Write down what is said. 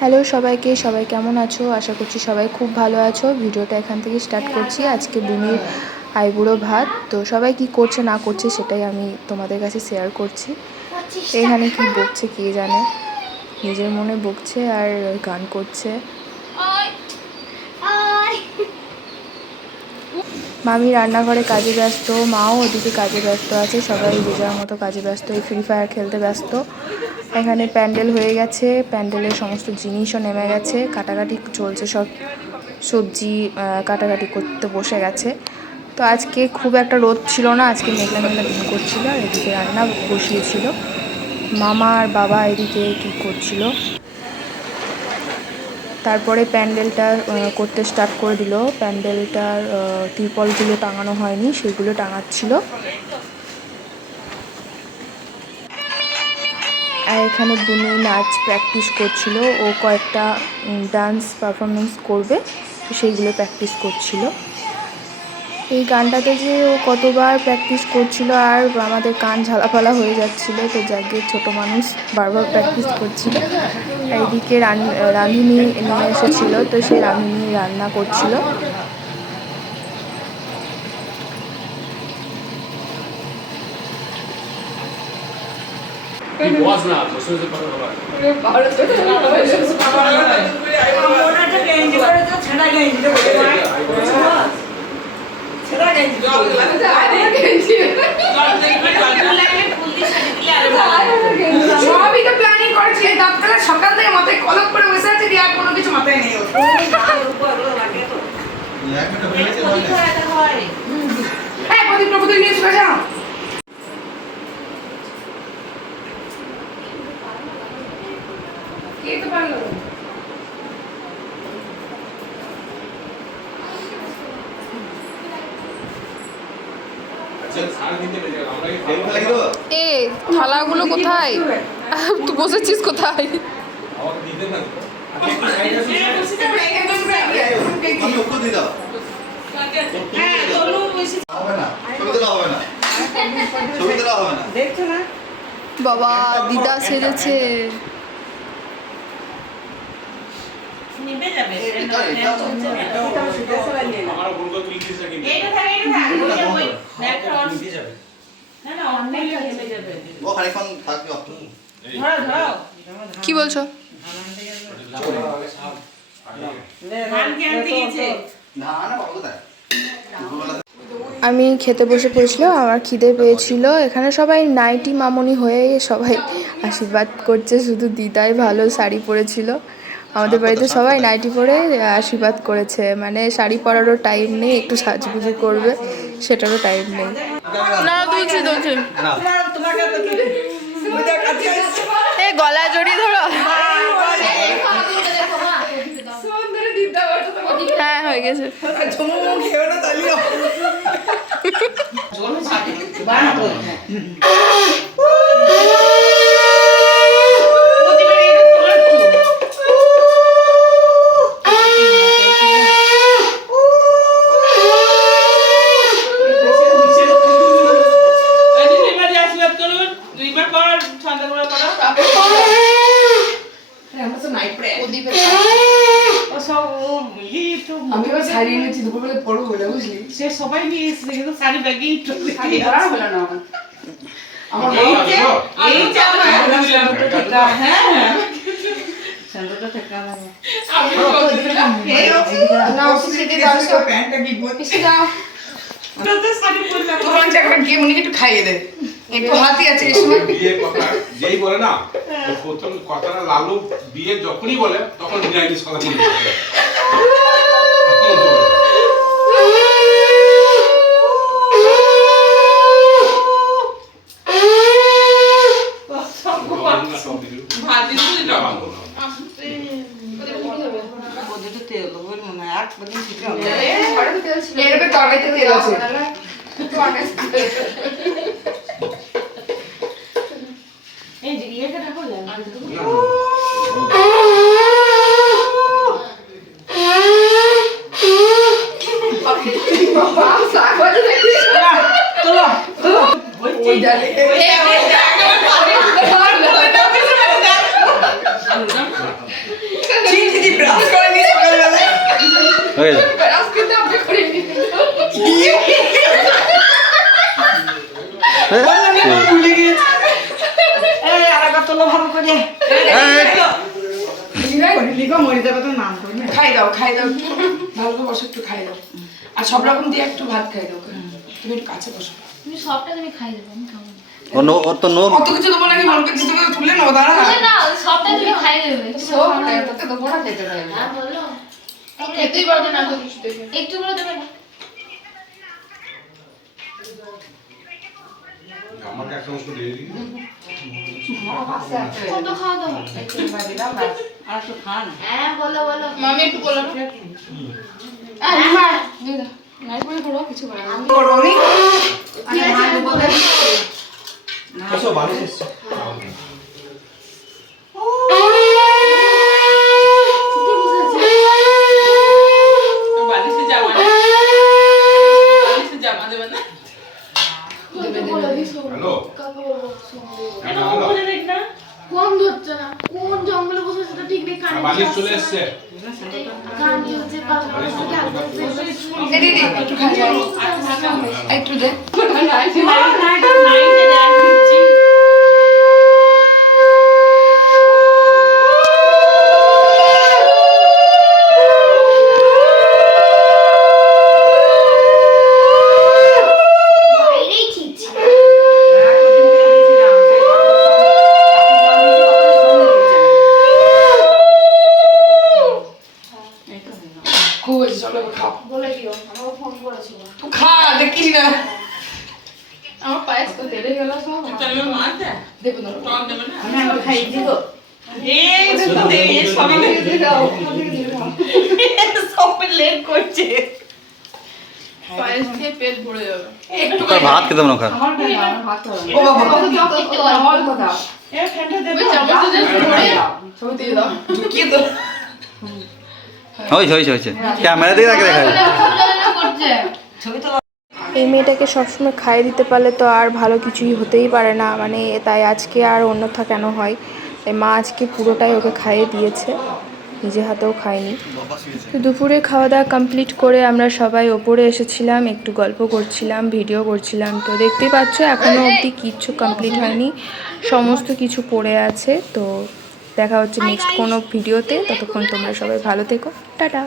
Hello সবাইকে, সবাই কেমন আছো? আশা করছি সবাই খুব ভালো আছো। ভিডিওটা এখান থেকে স্টার্ট করছি। আজকে বুনির আইবুড়ো ভাত। তো সবাই কি করছে না করছে সেটাই আমি তোমাদের কাছে শেয়ার করছি। এখানে কি বকছে কে জানে, নিজের মনে বকছে আর গান করছে। মামি রান্নাঘরে কাজে ব্যস্ত, মাও ওদিকে কাজে ব্যস্ত আছে, সবাই যে যার মতো কাজে ব্যস্ত, এই ফ্রি ফায়ার খেলতে ব্যস্ত। এখানে প্যান্ডেল হয়ে গেছে, প্যান্ডেলের সমস্ত জিনিসও নেমে গেছে, কাটাকাটি চলছে, সব সবজি কাটাকাটি করতে বসে গেছে। তো আজকে খুব একটা রোদ ছিল না, আজকে মেঘলা মেঘলা দিন করছিল। আর এদিকে রান্না বসিয়েছিল মামা আর বাবা, এদিকে কী করছিল। তারপরে প্যান্ডেলটা করতে স্টার্ট করে দিল। প্যান্ডেলটার ত্রিপলগুলো টাঙানো হয়নি, সেগুলো টাঙাচ্ছিল। আর এখানে বুনি নাচ প্র্যাকটিস করছিল, ও কয়েকটা ডান্স পারফরমেন্স করবে, তো সেইগুলো প্র্যাকটিস করছিল। এই গানটাতে যে ও কতবার প্র্যাকটিস করছিল, আর আমাদের কান ঝালাপালা হয়ে যাচ্ছিলো। তো যাকে ছোটো মানুষ বারবার প্র্যাকটিস করছিল। এইদিকে রাঁধুনি নিয়ে এসেছিলো, তো সেই রাঁধুনি রান্না করছিল। সবই তো প্ল্যানিং করেছি, সকাল থেকে মাথায় কলপ করে বসে আছে, দিয়ে আর কোনো কিছু মাথায় নেই। হ্যাঁ, প্রদীপ প্রদীপ নিয়ে চলে যাও। কে তো পারলো এ থালাগুলো কোথায়? তুই বসেছিস কোথায়? বাবা দিদা সেজেছে। কি বলছো? আমি খেতে বসে পড়েছিলাম, আমার খিদে পেয়েছিল। এখানে সবাই নাইটি মামনি হয়ে সবাই আশীর্বাদ করছে, শুধু দিদাই ভালো শাড়ি পরেছিল। আমাদের বাড়িতে সবাই নাইটি পরে আশীর্বাদ করেছে, মানে শাড়ি পরারও টাইম নেই, একটু সাজগুজু করবে সেটারও টাইম নেই। না দুলছি দুলছি, এই গলায় জড়িয়ে ধরো। হ্যাঁ হয়ে গেছে। আমি শাড়ি এনেছি, দুপুরবেলা পরবো বলে, বুঝলি? সে সবাই নিয়ে এসেছে, কিন্তু শাড়ি ব্যাগেই হলো না আমার। একটু খাইয়ে দে, একটু হাতি আছে। যেই বলে না প্রথম কথাটা, লালু বিয়ে যখনই বলে তখন বিরিয়ানির কথা বলে। হয়ে গেছে। ভুলে গেছি আরেকবার তোলো ভালো করে লিখো মরে যাবে তো নাম করে খাই দাও ভালো করে বসে একটু খাই দাও আর সব রকম দিয়ে একটু ভাত খাই দাও তুমি একটু কাছে বসো তুমি সবটা তুমি খাই দেবে আমি খাবো না। ওর তো নোর কত কিছু দেবো নাকি মনে করছি তুমি তুলে নেবো দাঁড়া তুলে নাও, সবটা তুমি খাই দেবে একটু করে খাও না। তোকে দেবো না খেতে দেবে হ্যাঁ বলো খেতেই পারবে না তো কিছু দেখে। একটু করে দেবে না আমাকে একটা অংশ দিয়ে দিই। কত খাওয়া দাও আর তো খান হ্যাঁ বলো বলো মামি একটু বলো না। করবি বালিশে জামা দেবে না হ্যালো এটা বলে দেখ না কোন ধরছে না কোন জঙ্গলে বসে সেটা ঠিক নেই কানে বালিশ চলে এসছে কানে হচ্ছে দিদি একটু খাই দাও একটু দে বাইরেই ছিচ্ছে খুব হয়েছে চলো এবার খাও বলে দিও আমাকে ফোন করেছিল তুই খা দেখিস না আমার পায়েস তো তেলে গেল সব। দেবো না আমি আবার খাই দিব এই দে সবাই দিয়ে দাও সব লেট করছে পায়েস দিয়ে পেট ভরে যাবে। একটু তোর ভাত খেতে মনে খা আমার ভাত ও বাবা একটু অল্প এ ফ্যানটা দে ওই চামচটা যে ধরে ছবি দিয়ে দাও। কি তো হয়েছে ক্যামেরা দিয়ে তাকে দেখা যাবে। করছে এই মেয়েটাকে সবসময় খাইয়ে দিতে পারলে তো আর ভালো কিছুই হতেই পারে না, মানে তাই আজকে আর অন্যথা কেন হয়, তাই মা আজকে পুরোটাই ওকে খাইয়ে দিয়েছে, নিজে হাতেও খায়নি। তো দুপুরে খাওয়া দাওয়া কমপ্লিট করে আমরা সবাই ওপরে এসেছিলাম, একটু গল্প করছিলাম, ভিডিও করছিলাম। তো দেখতেই পাচ্ছ এখনও অবধি কিচ্ছু কমপ্লিট হয়নি, সমস্ত কিছু পড়ে আছে। তো দেখা হচ্ছে নেক্সট কোনো ভিডিওতে, ততক্ষণ তোমরা সবাই ভালো থেকো, টাটা।